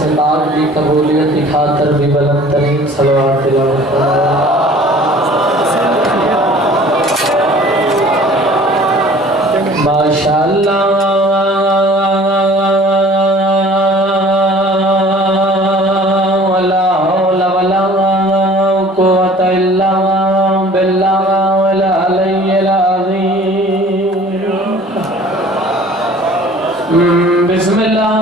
مجلس پاک کی قبولیت کی خاطر بھی بلند ترین صلوات تلاوت ماشاءاللہ ولا حول ولا قوة الا بالله العلی العظیم بسم اللہ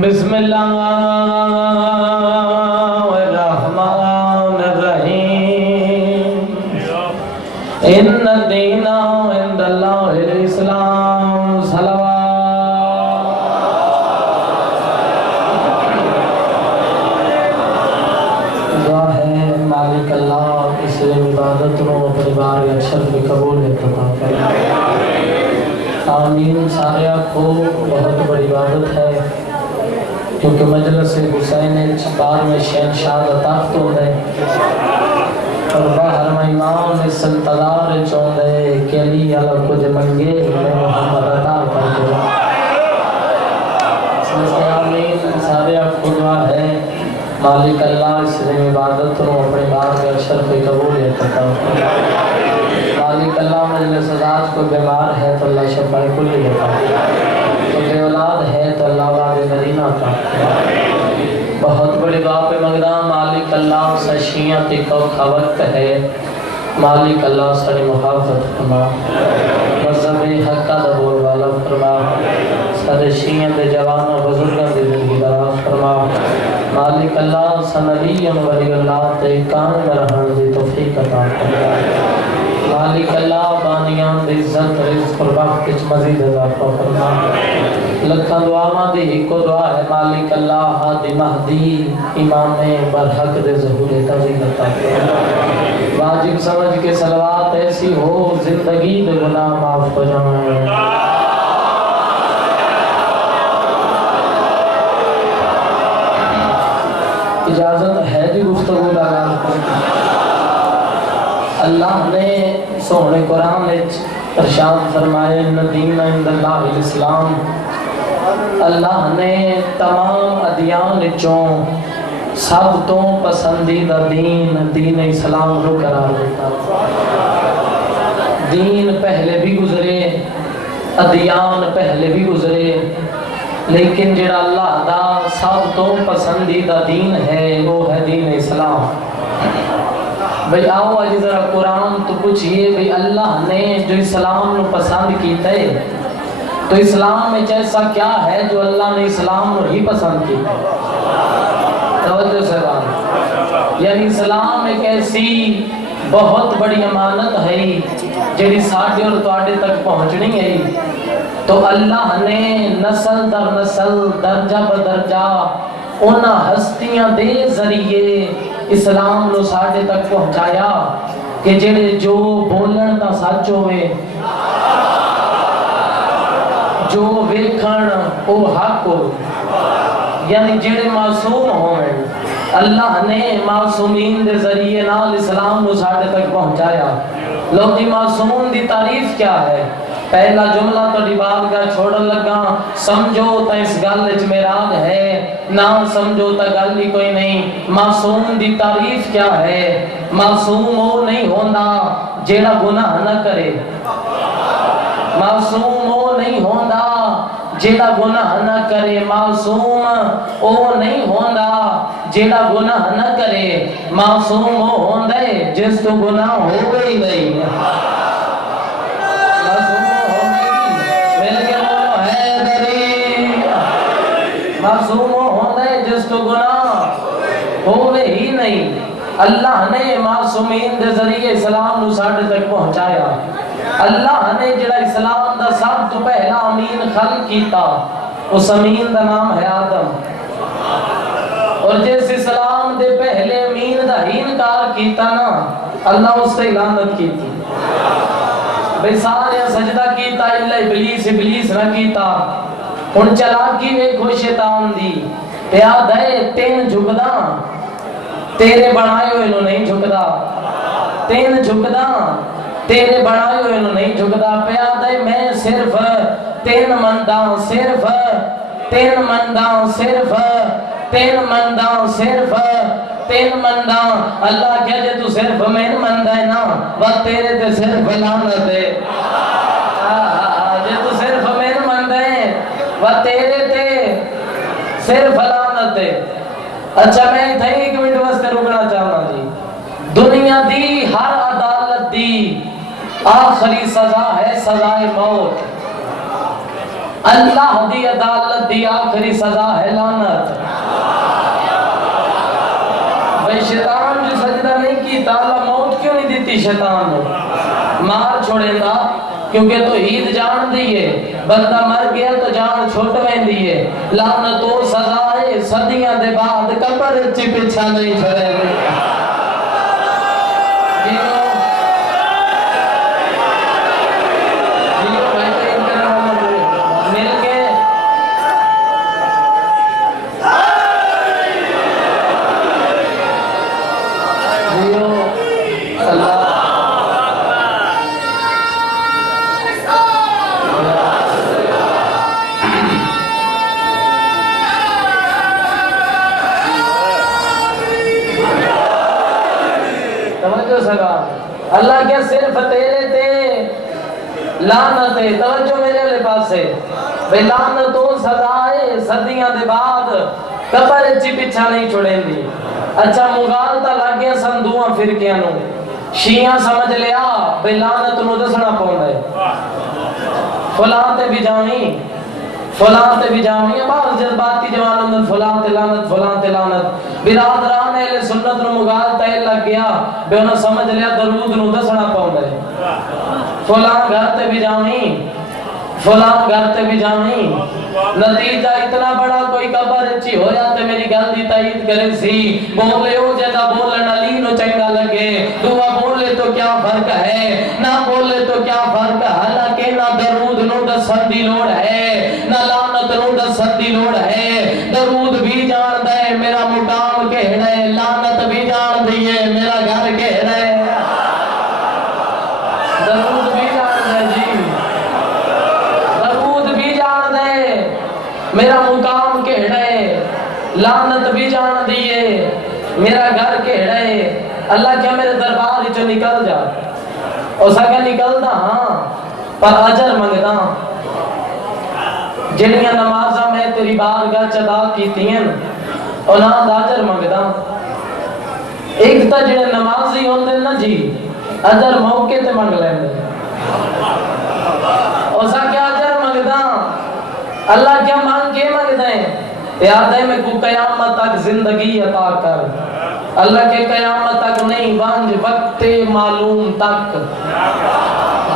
بسم اللہ الرحمن الرحیم ان الدین عند اللہ الاسلام دعا ہے مالک اللہ اس عبادت نو اپنی بار اشرف قبول عطا فرمائے آمین سارے کو بہت بڑی عبادت ہے کیونکہ مجلس حسین چپار میں شہنشاہ تخت ہوندے اور باہر میں امام نے سلطنار چوندے کہ علی اللہ کچھ منگے میں محمد عطا کر دے آمین سارے آپ کو دعا ہے مالک اللہ اس نے عبادت رو اپنے بار کے اشرف قبول عطا مالک اللہ مجلس ذات کو بیمار ہے تو اللہ شفا کلی عطا تو بے اولاد ہے تو اللہ اولاد مدینہ کا بہت بڑی دعا پہ مقدام مالک اللہ سشیاں تکو وقت ہے مالک اللہ سڑی محافظت فرما مذہب حقہ دبول والا فرما سدشیاں دے جوان و بزرگاں دے زندگی دراز فرما مالک اللہ سنبی ولی اللہ تے کام رہن دی توفیق عطا فرما مالک اللہ بانیان دی عزت رزق اور وقت اچ مزید اضافہ فرما لکھا دعا دی ایک دعا ہے مالک اللہ ہادی مہدی امام برحق دے ظہور تزیل عطا فرما واجب سمجھ کے صلوات ایسی ہو زندگی دے گناہ معاف ہو جائیں اجازت ہے جی گفتگو لگا اللہ نے سونے قرآن ارشاد فرمائے ان دین عند اللہ الاسلام اللہ نے تمام ادیان چوں سب تو پسندیدہ دین دین اسلام نو قرار دیتا. دین پہلے بھی گزرے، ادیان پہلے بھی گزرے، لیکن جڑا اللہ دا سب تو پسندیدہ دین ہے وہ ہے دین اسلام. بھئی آؤ آج ذرا قرآن تو پوچھئے بھئی اللہ نے جو اسلام نو پسند کیتا ہے تو اسلام میں ایسا کیا ہے جو اللہ نے اسلام نو ہی پسند کیتا ہے؟ توجہ سے بات، یعنی اسلام ایک ایسی بہت بڑی امانت ہے جیڑی ساڑھے اور تواڈے تک پہنچنی ہے. تو اللہ نے نسل در نسل درجہ بدرجہ انہاں ہستیاں دے ذریعے اسلام نو ساڑھے تک پہنچایا کہ جڑے جو بولن دا سچ ہوئے، جو ویکھن او حق ہو، یعنی جڑے معصوم ہوئے. اللہ نے معصومین دے ذریعے نال اسلام نو ساڑھے تک پہنچایا. لوگ دی معصوم دی تعریف کیا ہے؟ پہلا جملہ تو بارگاہ چھوڑن لگا، سمجھو تا اس گل وچ معراج ہے، نہ سمجھو تا گل ہی کوئی نہیں. معصوم دی تعریف کیا ہے؟ معصوم وہ نہیں ہوندا جیڑا گناہ نہ کرے. معصوم وہ نہیں ہوندا جیڑا گناہ نہ کرے. معصوم وہ نہیں ہوندا جیڑا گناہ نہ کرے. معصوم وہ ہوندا ہے جس تو گناہ ہوئے ہی نہیں. معصوم وہ ہوتا ہے جس کو گناہ ہوئے ہی نہیں. اللہ نے معصومین دے ذریعے اسلام نو ساڑھے تک پہنچایا. اللہ نے جڑا اسلام دا سب تو پہلا امین خلق کیتا، اس امین دا نام ہے آدم. اور جس اسلام دے پہلے امین دا ہی انکار کیتا نا، اللہ اس سے لعنت کی تھی. بے سارے سجدہ کیتا اللہ ابلیس نہ کیتا. ہن چلاکی ویکھو شیطان دی، یاد ہے تین جھکدا تیرے بنائے ہوئے نو نہیں جھکدا. تین جھکدا تیرے بنائے ہوئے نو نہیں جھکدا. یاد ہے میں صرف تین منداں، صرف تین منداں، صرف تین منداں، صرف تین منداں. اللہ کہہ جے تو صرف میں مندہ ہے نا، وہ تیرے تے صرف لعنت ہے. جے تو صرف میں مندہ ہے وہ تیرے تے صرف لعنت ہے. اچھا میں اتھے ایک منٹ واسطے رکنا چاہنا جی. دنیا دی ہر عدالت دی آخری سزا ہے سزائے موت. اللہ دی عدالت دی آخری سزا ہے لعنت. بھئی شیطان جو سجدہ نہیں کی اللہ موت کیوں نہیں دیتی شیطان نے؟ مار چھوڑے گا کیونکہ تو عید جان دیئے، بندہ مر گیا تو جان چھوٹ میں دیئے. لعنت و سزائے صدیاں دے بعد قبر چی پچھا نہیں چھوڑے گی. اللہ کیا صرف تیرے تے لعنت ہے. توجہ میرے لے پاس ہے بے لعنت و سزائے صدیاں دے بعد قبر چی پچھا نہیں چھوڑیں دی. اچھا مغالطہ لگ گیا سن دوہاں فرقیاں نو. شیعہ سمجھ لیا بے لعنت نو دسنا پوندا ہے، فلاں تے بھی جاویں فلاں تے بھی جاویں. بعض جذباتی جوان اندر فلاں تے لعنت فلاں تے لعنت. برادران اہل سنت نو مغالطہ لگ گیا بے انہاں سمجھ لیا درود نو دسنا پوندا ہے. فلاں گھر تے بھی جاویں فلاں گھر تے بھی جاویں. نتیجہ اتنا بڑا کوئی قبر اچھی ہویا تے میری گل دی تائید کرے سی. بولے ہو جیسا بولن علی نو چنگا لگے. دعا بولے تو کیا فرق ہے، نہ بولے تو کیا فرق ہے. حالانکہ نہ درود نو دسن دی لوڑ ہے، نہ لعنت نو دسن دی لوڑ ہے. درود بھی جان دے میرا مقام کہڑا ہے، لعنت بھی جان دیئے میرا گھر کہڑا ہے. درود بھی جان دے جی، درود بھی جان دے میرا مقام کہڑا ہے، لعنت بھی جان دیئے میرا گھر کیڑا ہے، اللہ کیا میرے دربار چو نکل جا، اسا کیا نکلدا ہاں پر اجر منگدا، جنیاں نمازاں میں تیری بارگاہ چدا کیتیاں انہاں دا اجر منگدا۔ ایک تا جڑے نمازی ہوندے نا جی اجر موقع تے منگ لیندے، اسا کیا اجر منگدا، اللہ کیا مانگ کے منگدا ہے، یاد ہے میں کو قیامت تک زندگی عطا کر، اللہ کے قیامت تک نہیں وانج وقت معلوم تک،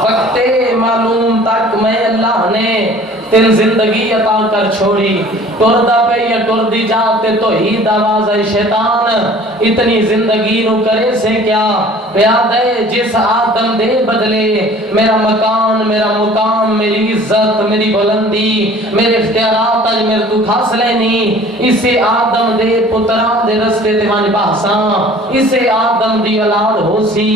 وقت معلوم تک میں اللہ نے تین زندگی عطا کر چھوڑی، ٹردا پہ یا ٹردی جاتے تو ہی دروازہ شیطان اتنی زندگی نو کرے سے کیا، یاد ہے جس آدم دے بدلے میرا مکان، میرا مقام، میری عزت، میری بلندی، میرے اختیارات اج میرے تو کھاس لینی، اسے آدم دے پتران دے رستے تے وانج بحثاں، اسے آدم دی اولاد ہو سی،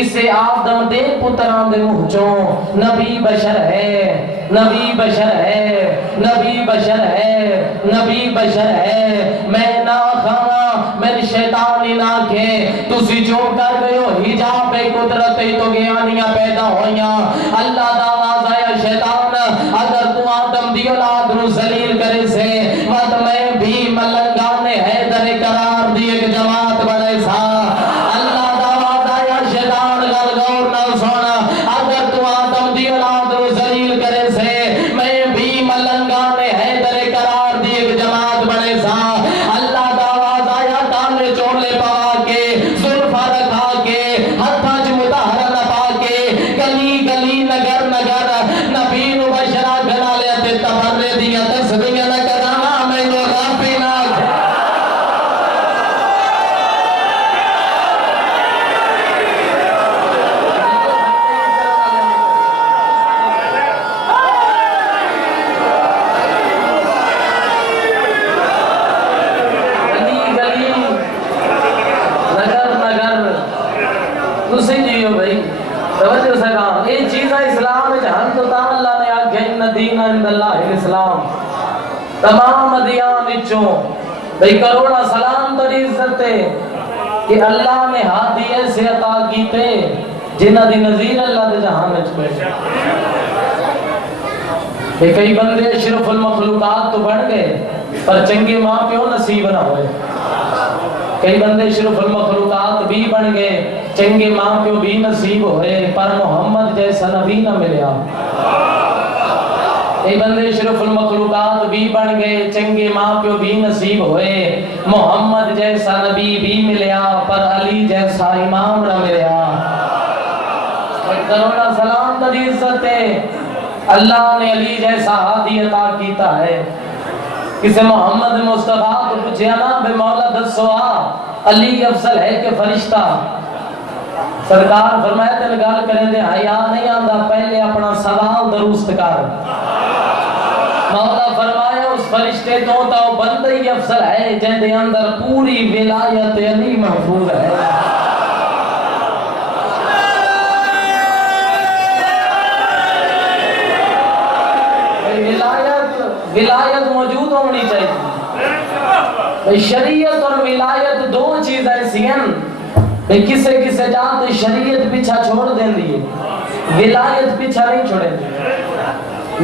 اسے آدم دے پتران دے منہ چوں نبی بشر ہے، نبی بشر ہے، نبی بشر ہے، نبی بشر ہے، میں نہ کھانا میرے شیطانی نہ کھے، تسی جو کر گئے ہو حجاب قدرت تو گیانیاں پیدا ہویاں، اللہ دا آواز آیا شیطان اگر تو آدم دی اولاد نو ذلیل کرے سے ود میں بھی ملنگان حیدر قرار دی ایک جماعت بڑے سا، اللہ دا آواز آیا شیطان گل غور نہ سونا، اگر تو آدم دی اولاد نو ذلیل کرے سے میں بھی ملنگان حیدر قرار دی ایک جماعت بڑے سا، اللہ دا آواز آیا کانے چولے پا کے زلفا رکھا کے ہتھاں چ متحرہ نہ پا کے گلی گلی نگر نگر نبی نو بشرا گنا لیا تے تبرے دیا تسبیحاں نہ کرانا میں نو غافی نہ اسلام تمام ادیان وچوں بھئی کروڑا سلام تری عزت ہے کہ اللہ نے ہادی ایسے عطا کیتے جنہ دی نظیر اللہ دے جہان وچ بیٹھے، کہ کئی بندے اشرف المخلوقات تو بن گئے پر چنگے ماں پیو نصیب نہ ہوئے، کئی بندے اشرف المخلوقات بھی بن گئے چنگے ماں پیو بھی نصیب ہوئے پر محمد جیسا نبی نہ ملیا، کئی بندے اشرف المخلوقات بھی بن گئے چنگے ماں پیو بھی نصیب ہوئے، محمد جیسا نبی بھی ملیا پر علی جیسا امام نہ ملیا، کروڑا سلام تری عزت ہے اللہ نے علی جیسا ہادی عطا کیتا ہے، کسے محمد مصطفیٰ کو پوچھیا نا بے مولا دسو علی افضل ہے کہ فرشتہ، سرکار فرمایا تین گل کریں دے حیا نہیں آندا پہلے اپنا سوال درست کر، مولا فرمایا اس فرشتے تو وہ بندہ ہی افضل ہے جن دے اندر پوری ولایت علی محفوظ ہے، ولایت موجود ہونی چاہیے، شریعت اور ولایت دو چیز ایسی ہیں کسے کسے جاتے شریعت پیچھا چھوڑ دیں دیئے ولایت پیچھا نہیں چھوڑے دی،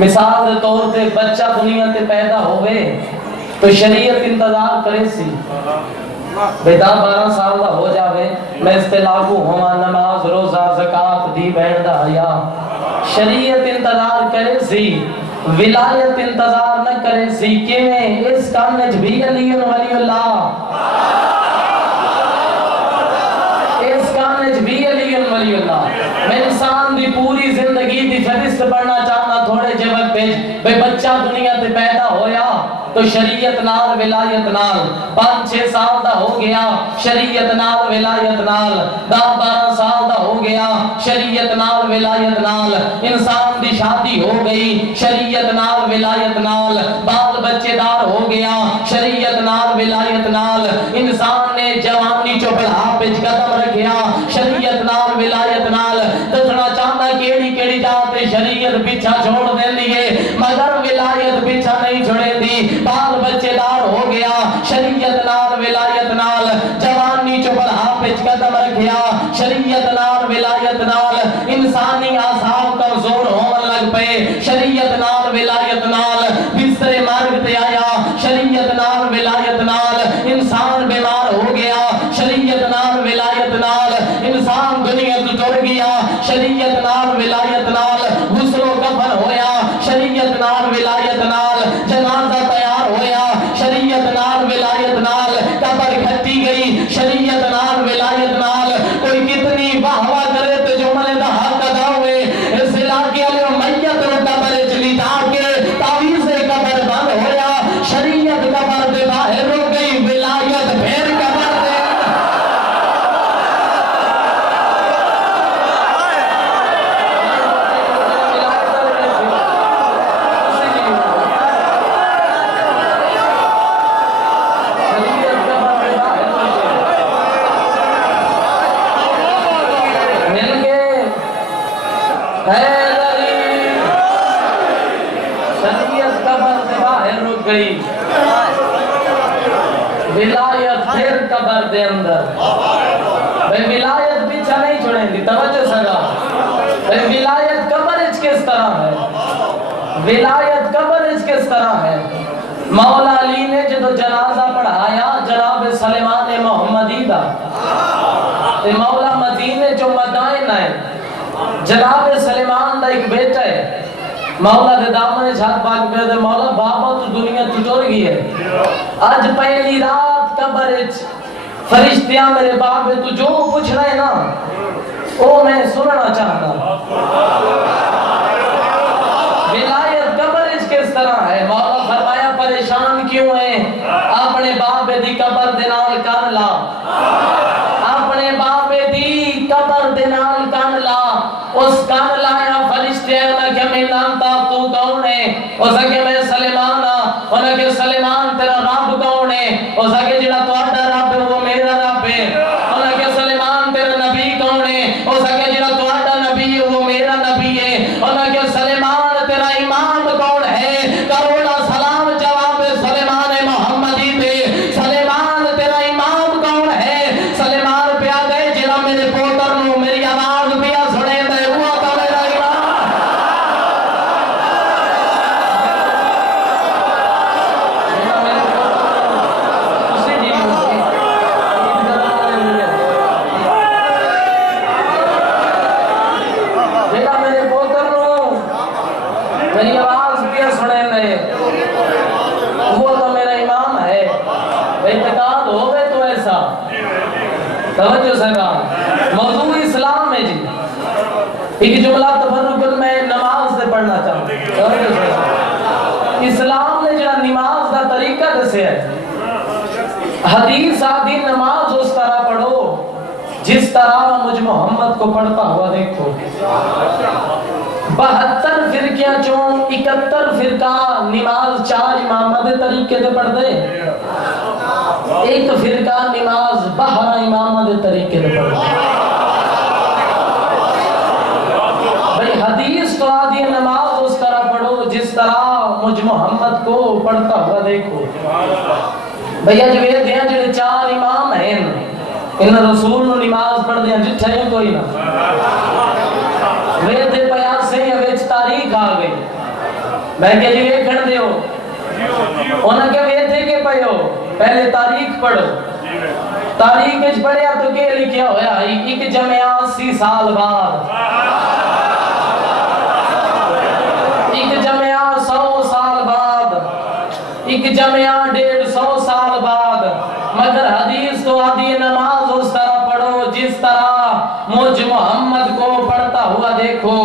مثال دے طور تے بچہ دنیا تے پیدا ہوئے تو شریعت انتظار کرے سی بیدہ 12 سال دا ہو جاوے میں اس تے لاغو ہوا نماز روزہ زکاة دی بین دا حیا، شریعت انتظار کرے سی ولایت انتظار نہ کرے سی کیویں اس کامج بھی علی ولی اللہ، اس کامج بھی علی ولی اللہ، میں انسان دی پوری زندگی دی فہرست پڑھنا چاہنا تھوڑے جے وقت پیش بے بچہ دنیا تے پیدا ہویا تو شریعت نال ولایت نال 5-6 سال دا ہو گیا شریعت نال ولایت نال 10-12 سال دا ہو گیا شریعت نال ولایت نال انسان دی شادی ہو گئی شریعت نال ولایت نال بال بچے دار ہو گیا شریعت نال ولایت نال انسان نے جوانی چو بڑھاپے قدم رکھیا شریعت نال ولایت نال دسنا چاہتا کیڑی کیڑی جاتے شریعت پیچھا چھوڑ دیں دیئے مگر ولایت پیچھا نہیں چھوڑے دی بال بچے دار ہو گیا شریعت نال ولایت نال جوان نال انسانی آساب کمزور ہون لگ پے شریعت نال ولایت نال بستر مرگ تے آیا شریعت نال ولایت نال انسان بیمار ہو گیا شریعت نال ولایت نال انسان دنیا تو ٹر گیا شریعت نال ولایت نال غسل و کفن ہویا شریعت نال ولایت نال جنازہ تیار ہویا شریعت نال ولایت نال قبر کھٹی گئی شریعت نال ولایت نال کوئی کتنی واہ واہ کرے تو جو ملے دا حق ادا ہوئے اس علاقے والے میت رو قبر چلی جا کے تعویذ قبر بند ہویا شریعت قبر دے باہر رو گئی ولایت پھر قبر دے ولایت پھر قبر دے اندر بھئی ولایت پیچھا نہیں چھوڑیں گی توجہ سگا بھئی ولایت قبر اچ کس طرح ہے ولایت قبر اچ کس طرح ہے مولا علی نے جدو جنازہ پڑھایا جناب سلیمان محمدی دا مولا مدینے جو مدائن ہے جناب سلیمان دا ایک بیٹا ہے مولا دے دامن چھات پاک پہ دے مولا بابا تو دنیا تو ٹر گئی ہے آج پہلی رات قبر اچ فرشتیاں میرے باپ ہے تو جو پوچھ رہے نا وہ میں سننا چاہتا ولایت قبر اچ کس طرح ہے مولا فرمایا پریشان کیوں ہے اپنے باپ دی قبر دے نال کان لا اپنے باپ دی قبر دے نال کان لا اس کان لایا فرشتے انہاں کہ میں نامتا تو کون ہے اس کہ میں سلیمان ہاں انہاں کہ سلیمان تیرا رب کون ہے اس کہ جڑا تہاڈا رب ہے وہ میرا رب ہے انہاں کہ سلیمان تیرا نبی کون ہے اس کہ جڑا تہاڈا نبی ہے وہ میرا نبی ہے انہاں کہ سلیمان تیرا امام کون ہے کروڑا سلام جواب سلیمان محمدی پہ سلیمان تیرا امام کون ہے سلیمان پہ آ گئے جڑا میرے پوتر نو میری آواز پہ سنے دے ہوا تو میرا توجہ سنگا موضوع اسلام ہے جی ایک جملہ تفرقن میں نماز سے پڑھنا چاہتا ہوں اسلام نے جڑا نماز دا طریقہ دسے ہے حدیث آدھی نماز اس طرح پڑھو جس طرح مجھ محمد کو پڑھتا ہوا دیکھو 72 فرقیاں چون 71 فرقہ نماز 4 امامہ دے طریقے دے پڑھ دے ایک فرقہ نماز 12 امامہ دے طریقے دے پڑھ دے بھئی حدیث تو آدھی نماز اس طرح پڑھو جس طرح مجھ محمد کو پڑھتا ہوا دیکھو بھئی اج ویدھ ہیں جڑے 4 امام ہیں ان رسول نو نماز پڑھ دیں جٹھے ہیں کوئی نہ ویدھ پیاس سے یا ویچ تاریخ آ گئی میں کہ جی ویکھن دیو انہاں کہ ویدھ کے پہو پہلے تاریخ پڑھو تاریخ اچ پڑھیا تو کہ لکھیا ہویا ایک جمع 80 سال بعد ایک جمع 100 سال بعد ایک جمع 150 سال بعد مگر حدیث تو آدھی نماز اس طرح پڑھو جس طرح مجھ محمد کو پڑھتا ہوا دیکھو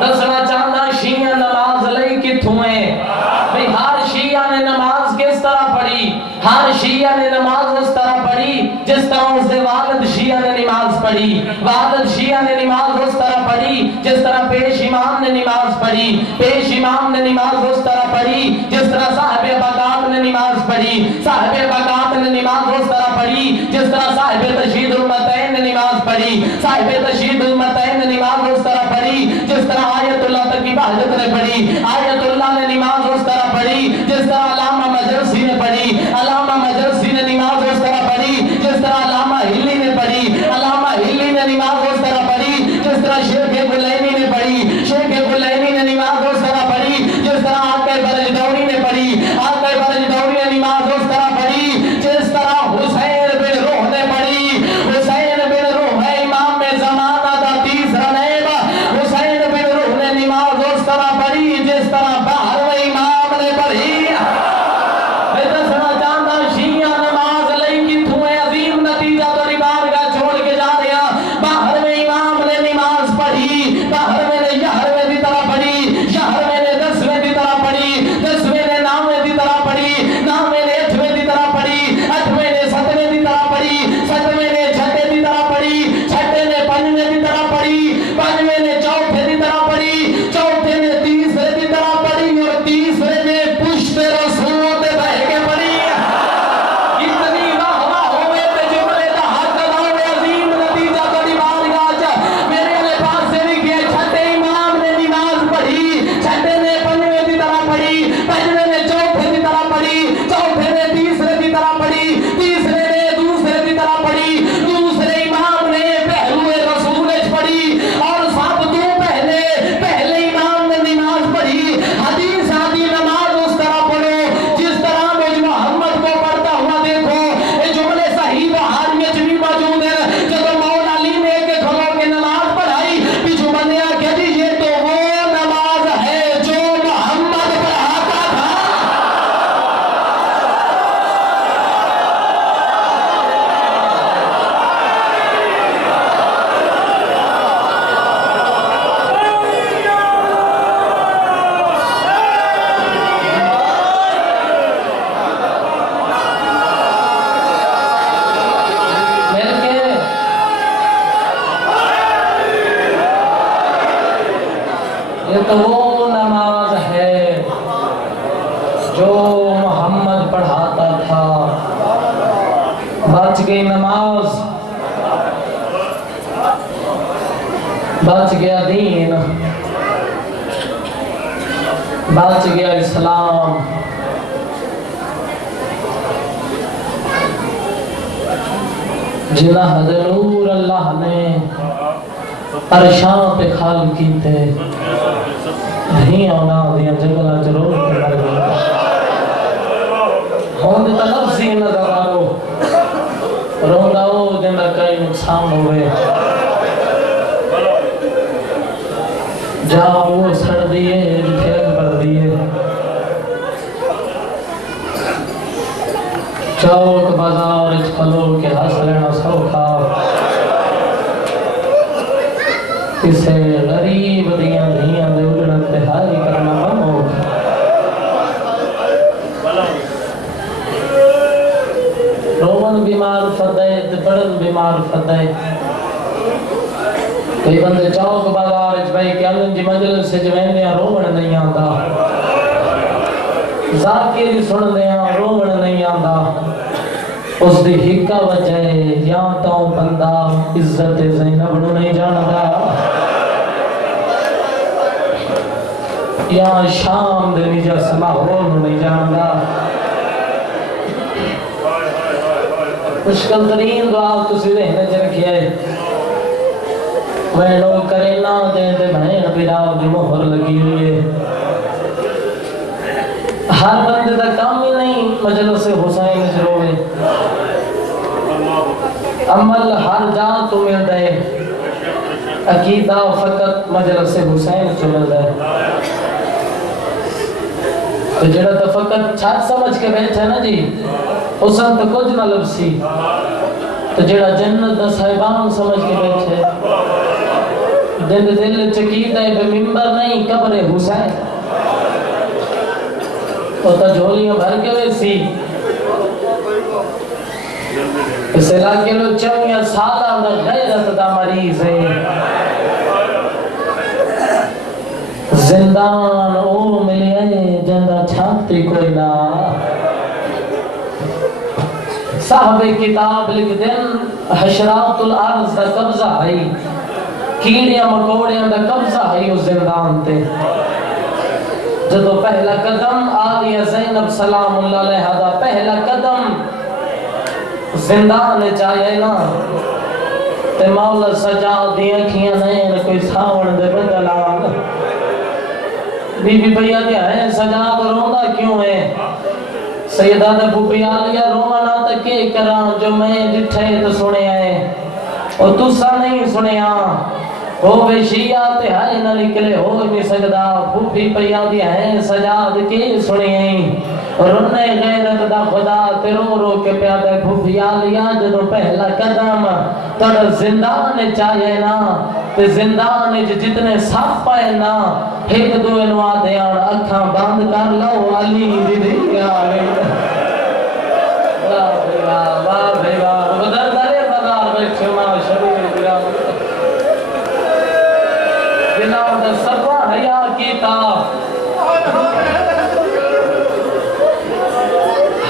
دسنا چاہنا شیعہ نماز لئی کتھوں ہیں بھئی ہر شیعہ نے نماز کس طرح پڑھی ہر شیعہ نے نماز اس طرح پڑھی جس طرح اس نے والد شیعہ نے نماز پڑھی والد شیعہ نے نماز اس طرح پڑھی جس طرح پیش امام نے نماز پڑھی پیش امام نے نماز اس طرح پڑھی جس طرح صاحب بقات نے نماز پڑھی صاحب بقات نے نماز اس طرح پڑھی جس طرح صاحب تشہید المتین نے نماز پڑھی صاحب تشہید المتین نے نماز اس طرح پڑھی جس طرح آیت اللہ تک کی بحجت نے پڑھی آیت اللہ نے نماز اس طرح پڑھی جس طرح علامہ مجلسی نے پڑھی علامہ مجلسی نے نماز اس طرح پڑھی جس طرح علامہ ہلی نے پڑھی علامہ ہلی نے نماز اس طرح پڑھی جس طرح یہ تو وہ نماز ہے جو محمد پڑھاتا تھا. بچ گئی نماز، بچ گیا دین، بچ گیا اسلام. جنہ حضور اللہ نے عرشاں پہ خال کیتے دھیاں نہ دیاں جگلہ جرور کے مر گئے. ہوند تا لفظی نظر آرو روندا ہو جنہ کئی نقصان ہوئے. جاؤ وہ سڑ دیئے جتھے بڑھ دیئے. چوک بازار اچ کھلو کے ہس لینا سوکھا. کسے غریب دیاں دھیاں دے اجڑن تے ہائی کرنا بمو. رومن بیمار فتح تے پڑھن بیمار فتح. کئی بندے چوک بازار اچ بھائی کہ اللہ جی مجلس سے جویندیاں رومن نہیں آندا، ذاکر سن دیاں رومن نہیں آندا. اس دی ہکا وجہ ہے یا تو بندہ عزت زینب نو نہیں جاندا، یا شام دے نجس ماحول نو نہیں جاندا. مشکل ترین دعا تسی رہنے چ رکھیا ہے. وینو کرے نہ دے دے بہن بلاو دی مہر لگی ہوئی ہے. ہر بندے دا کام ہی نہیں مجلس حسین چ روے. عمل ہر جان تو مل دے، عقیدہ فقط مجلس حسین چ مل دے. تو جڑا تو فقط چھت سمجھ کے بیٹھا نا جی اسن تو کچھ نہ لبسی. تو جڑا جنت دا صاحبان سمجھ کے بیٹھے دل چقیدہ بے منبر نہیں قبر حسین. تو تا جھولیاں بھر کے ویسی اس علاقے لو 24 سالہ دا غیرت دا مریض ہے. زندان او ملے جندہ چھانتی کوئی نہ. صاحب کتاب لکھ دن حشرات الارض دا قبضہ ہے، کیڑیاں مکوڑیاں دا قبضہ ہے اس زندان تے. جدو پہلا قدم آلیہ زینب سلام اللہ علیہ دا پہلا قدم زندان چاہیے نا تے مولا سجا دیاں کھیاں نہیں کوئی ساون دے بدلان. بی بی بھیا دیا ہے سجا تو روندہ کیوں ہے؟ سیدہ دے بھوپی آلیہ رونا تا کے کران جو میں جٹھے تو سنے آئے اور تسا نہیں سنے آن. وہ بے شیعہ تے ہائے نہ نکلے ہو نہیں سجدہ. بھوپی پیا دیا ہے سجاد کے سنے آئیں اور انہیں غیرت دا خدا تے رو رو کے پیادے. بھوپی آلیا جدو پہلا قدم تڑا زندان چاہیے نا تے زندان جتنے صاف پائے نا ایک دو انواع دیان اکھاں بند کر لو علی دی دی آلے. واہ بھائی واہ واہ بھائی واہ بدر دارے بازار بیٹھے ماں شبیر برام جناب دا سبا حیاء کیتا.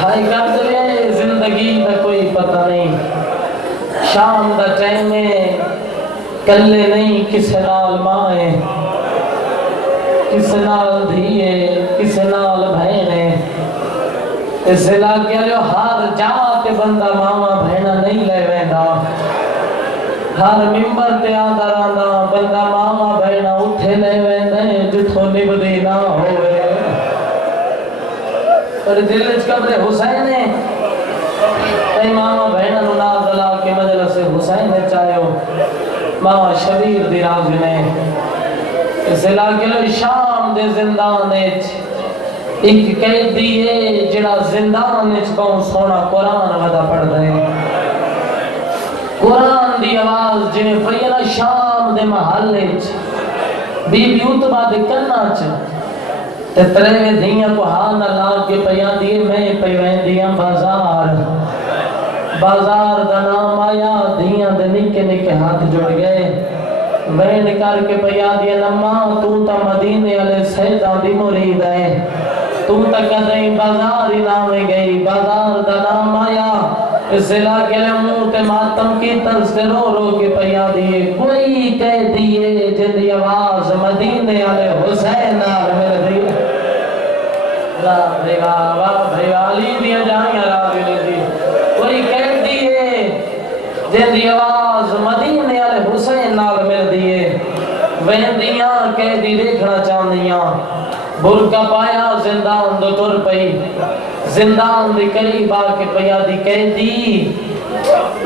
ہائی کر دلے زندگی دا کوئی پتہ نہیں. شام دا ٹائمے کلے نہیں کسے نال مائیں کسے نال دھیے کسے نال بھینے. اس علاقے جو ہر جاتے بندہ ماما بھینا نہیں لے ویندہ. ہر ممبر تے آدھا راندہ بندہ ماما بھینا اٹھے لے ویندے جتھو نبدی نہ ہوئے. اور دلچ قبر حسین ہے تے ماما بھینا ناز اللہ کے مجلس حسین چاہے ہو. ماما شبیر دی راز نے اس علاقے لو شام دے زندان ایک قیدی ہے جڑا زندان بہت سونا قرآن ودا پڑھ دے. قرآن دی آواز جنہیں فینا شام دے محلے بی بی اتبا دے کرنا تے ترے دھیاں کو ہاں اللہ کے پیاں دیئے میں پیوین دیاں بازار. بازار دا نام آیا دھیاں دے نکے نکے ہاتھ جڑ گئے. وین کر کے پیا دی نما تو تا مدینے والے سیداں دی مرید ہے تو تا کدیں بازار ہی نہ گئی بازار دا نام آیا اس علاقے لے منہ تے ماتم کی طرز سے رو رو کے پیا دیے کوئی کہہ دیے جن دی آواز مدینے والے حسین نال مل دی بھائی علی دیا جائیں راوی دی کوئی کہہ دیے جن دی آواز مدینے والے حسین نال مل دیے ویندیاں کہہ دی دیکھنا چاندیاں برکا پایا زندان دو تر پئی زندان دی قریب آ کے پیا دی کہہ دی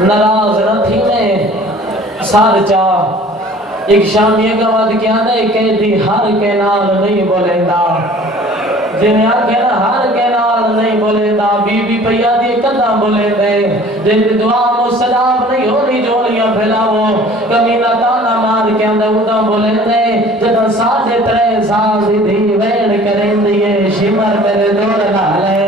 ناراض نہ تھی میں سار چاہ ایک شامی گواد کیا نہیں کہہ دی ہر کے نال نہیں بولیندا جنہیں آگے نا ہر کے نال نہیں بولیندا بی بی پیا دی قدم بولے جن دی دعا مستجاب نہیں ہونی جوڑیاں پھیلاو کمینہ تانا مار کے اندر ادا بولے جب ساجے ترے ساز دی ویڑ کریں دیئے شمر میرے دور نالے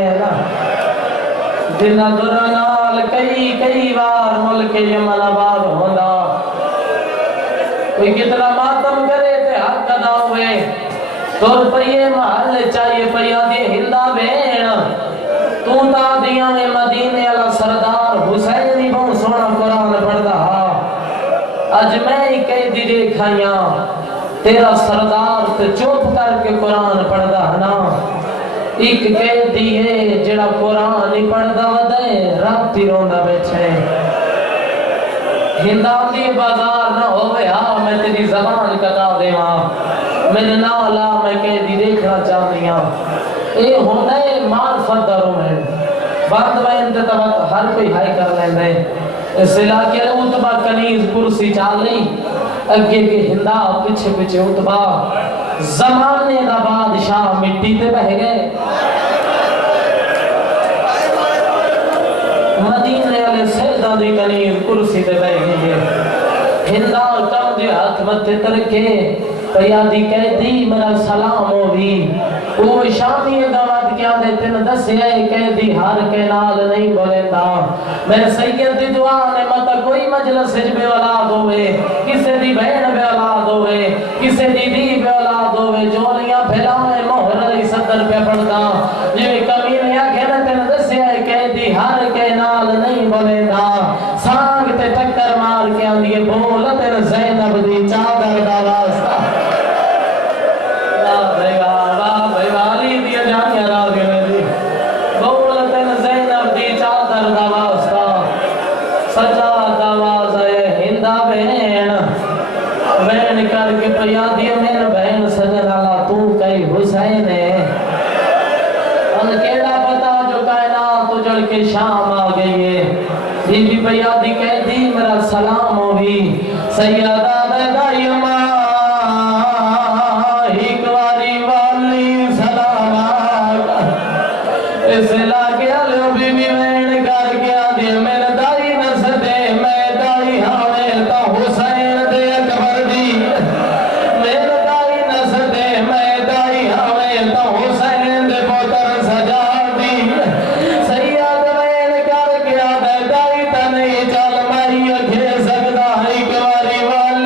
جنہ دور نال کئی بار ملک یمن آباد ہوندا کوئی کتنا ماتم کرے تے حق ادا ہوئے تور پئیے محل چاہیے پیا دی ہندا بین تو تا دیاں میں مدینے والا سردار حسینی بہت سونا قرآن پڑھدا اج میں ہی کہہ دی دیکھائیاں تیرا سردار تے چوپ کر کے قرآن پڑھدا نا ایک کہہ دیئے جڑا قرآن ہی پڑھدا ودے رب تی روندا بیٹھے ہنداندی بازار نہ ہوئے ہاں میں تیری زبان کتا دے ماں میرے نالا میں کہہ دی دیکھنا چاہتیاں اے ہونے معرفت دروں میں بعد میں انتظامت ہر کوئی ہائی کر لیندے اس علاقے لے اتبا کنیز کرسی چالی اگے کے ہندا پچھے پچھے اتبا زمانے دا بادشاہ مٹی تے بہ گئے مدینے والے سیدہ دی کنیز کرسی تے بہ گئے ہندا کم دے ہاتھ متے ترکے پیا دی کہہ دی میرا سلام ہو بھی وہ شامی گواد کیا دیتے نہ دسے کہہ دی ہر کے نال نہیں بولے تا میرے سید دی دعا نے مطا کوئی مجلس بے اولاد ہوئے کسے دی بہن بے اولاد ہوئے کسے دی بے اولاد ہوئے جولیاں پھیلاویں مہر علی صدر پہ پڑھتا یہ کمینیاں کہنے نہ دسے کہہ دی ہر کے نال نہیں بولے تا سانگ تے ٹکر مار کے آندھئے بولتے نہ زینب دی چادر دا واسطہ کر کے پیا دیا میرے بہن سجن اللہ تو کئی حسین ہے ان کیڑا پتا جو کائنات اجڑ کے شام آ گئی ہے بی بی پیا دی کہہ دی میرا سلام ہو بھی سیدہ دائی ماں ایک واری والی سلام آگا اس علاقے علیہ بی بی بہن کر کے آ دیا میرے دائی نسدے میں دائی ہاوے تا حسین دے اکبر دی حسین دے پوتر سجا دی سید وین کر کے آدھے دائی تا نہیں چل مائی اکھے سکتا ایک واری والی